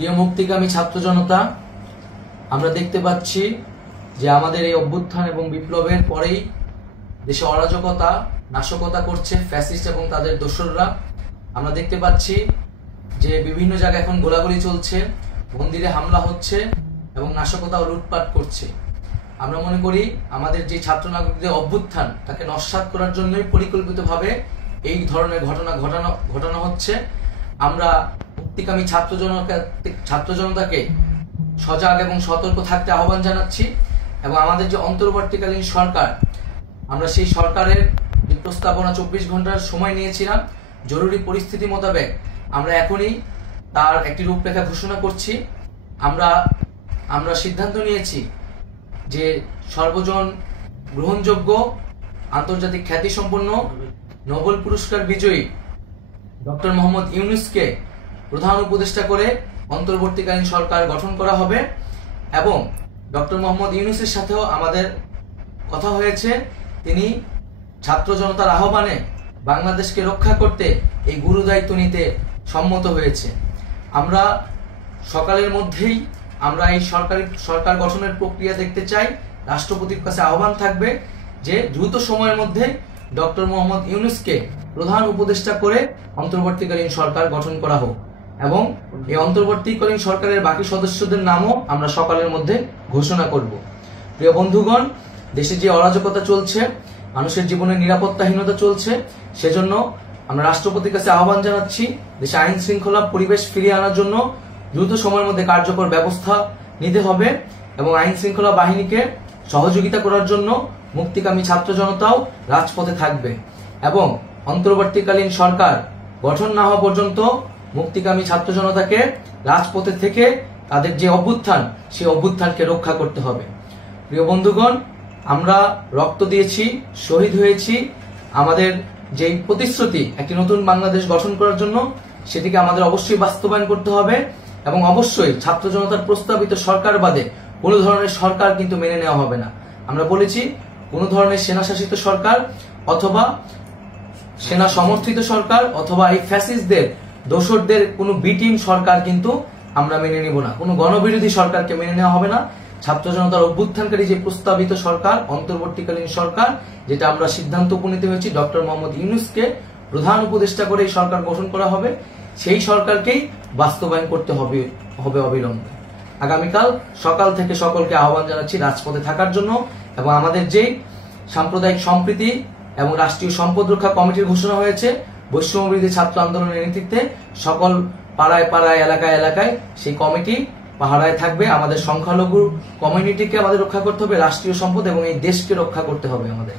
প্রিয় মুক্তিকামী ছাত্র জনতা, আমরা দেখতে পাচ্ছি যে আমাদের এই অভ্যুত্থান এবং বিপ্লবের পরেই দেশে অরাজকতা নাশকতা করছে ফ্যাসিস্ট এবং তাদের দোসররা। আমরা দেখতে পাচ্ছি যে বিভিন্ন জায়গায় এখন গোলাগুলি চলছে, মন্দিরে হামলা হচ্ছে এবং নাশকতা ও লুটপাট করছে। আমরা মনে করি আমাদের যে ছাত্র নাগরিকদের অভ্যুত্থান তাকে নস্যাৎ করার জন্যই পরিকল্পিতভাবে এই ধরনের ঘটনা ঘটানো হচ্ছে। আমরা মুক্তিকামী ছাত্র জনতাকে সজাগ এবং সতর্ক থাকতে আহ্বান জানাচ্ছি এবং আমাদের যে অন্তর্বর্তীকালীন সরকার, আমরা সেই সরকারের যে প্রস্তাবনা 24 ঘন্টার সময় নিয়েছিলাম, জরুরি পরিস্থিতি মোতাবেক আমরা এখনই তার একটি রূপরেখা ঘোষণা করছি। আমরা সিদ্ধান্ত নিয়েছি যে সর্বজন গ্রহণযোগ্য আন্তর্জাতিক খ্যাতিসম্পন্ন নোবেল পুরস্কার বিজয়ী ডক্টর মোহাম্মদ ইউনূসকে প্রধান উপদেষ্টা করে অন্তর্বর্তীকালীন সরকার গঠন করা হবে এবং ডক্টর মোহাম্মদ ইউনূসের সাথেও আমাদের কথা হয়েছে। তিনি ছাত্র জনতার আহ্বানে বাংলাদেশকে রক্ষা করতে এই গুরু দায়িত্ব নিতে সম্মত হয়েছে। আমরা সকালের মধ্যেই আমরা এই সরকার গঠনের প্রক্রিয়া দেখতে চাই। রাষ্ট্রপতির কাছে আহ্বান থাকবে যে দ্রুত সময়ের মধ্যে ডক্টর মোহাম্মদ ইউনূসকে প্রধান উপদেষ্টা করে অন্তর্বর্তীকালীন সরকার গঠন করা হোক এবং এই অন্তর্বর্তীকালীন সরকারের বাকি সদস্যদের নামও আমরা সকালের মধ্যে ঘোষণা করব। প্রিয় বন্ধুগণ, দেশে যে অরাজকতা চলছে, মানুষের জীবনের নিরাপত্তাহীনতা চলছে, সেজন্য আমরা রাষ্ট্রপতির কাছে আহ্বান জানাচ্ছি দেশে আইন শৃঙ্খলা পরিবেশ ফিরিয়ে আনার জন্য দ্রুত সময়ের মধ্যে কার্যকর ব্যবস্থা নিতে হবে এবং আইন শৃঙ্খলা বাহিনীকে সহযোগিতা করার জন্য মুক্তিকামী ছাত্র জনতাও রাজপথে থাকবে এবং অন্তর্বর্তীকালীন সরকার গঠন না হওয়া পর্যন্ত মুক্তিকামী ছাত্র জনতাকে রাজপথে থেকে তাদের যে অভ্যুত্থান, সেই অভ্যুত্থানকে রক্ষা করতে হবে। প্রিয় বন্ধুগণ, আমরা রক্ত দিয়েছি, শহীদ হয়েছি। আমাদের যে প্রতিশ্রুতি একটি নতুন বাংলাদেশ গঠন করার জন্য, সেটিকে আমাদের অবশ্যই বাস্তবায়ন করতে হবে এবং অবশ্যই ছাত্র জনতার প্রস্তাবিত সরকার বাদে কোনো ধরনের সরকার কিন্তু মেনে নেওয়া হবে না। আমরা বলেছি কোনো ধরনের সেনাশাসিত সরকার অথবা সেনা সমর্থিত সরকার অথবা এই ফ্যাসিস্টদের দোসরদের কোনো বি টিম সরকার কিন্তু আমরা মেনে নিব না। কোনো গণবিরোধী সরকারকে মেনে নেওয়া হবে না। ছাত্র জনতার অভ্যুত্থানকারী যে প্রস্তাবিত সরকার, অন্তর্বর্তীকালীন সরকার, যেটা আমরা সিদ্ধান্ত উপনীত হয়েছি ডক্টর মোহাম্মদ ইউনূসকে প্রধান উপদেষ্টা করে এই সরকার গঠন করা হবে, সেই সরকারকেই বাস্তবায়ন করতে হবে অবিলম্বে। আগামীকাল সকাল থেকে সকলকে আহ্বান জানাচ্ছি রাজপথে থাকার জন্য এবং আমাদের যে সাম্প্রদায়িক সম্প্রীতি এবং রাষ্ট্রীয় সম্পদ রক্ষা কমিটির ঘোষণা হয়েছে বৈষম্যবিরোধী ছাত্র আন্দোলনের নেতৃত্বে, সকল পাড়ায় পাড়ায় এলাকায় এলাকায় সেই কমিটি পাহারায় থাকবে। আমাদের সংখ্যালঘু কমিউনিটিকে আমাদের রক্ষা করতে হবে, রাষ্ট্রীয় সম্পদ এবং এই দেশকে রক্ষা করতে হবে আমাদের।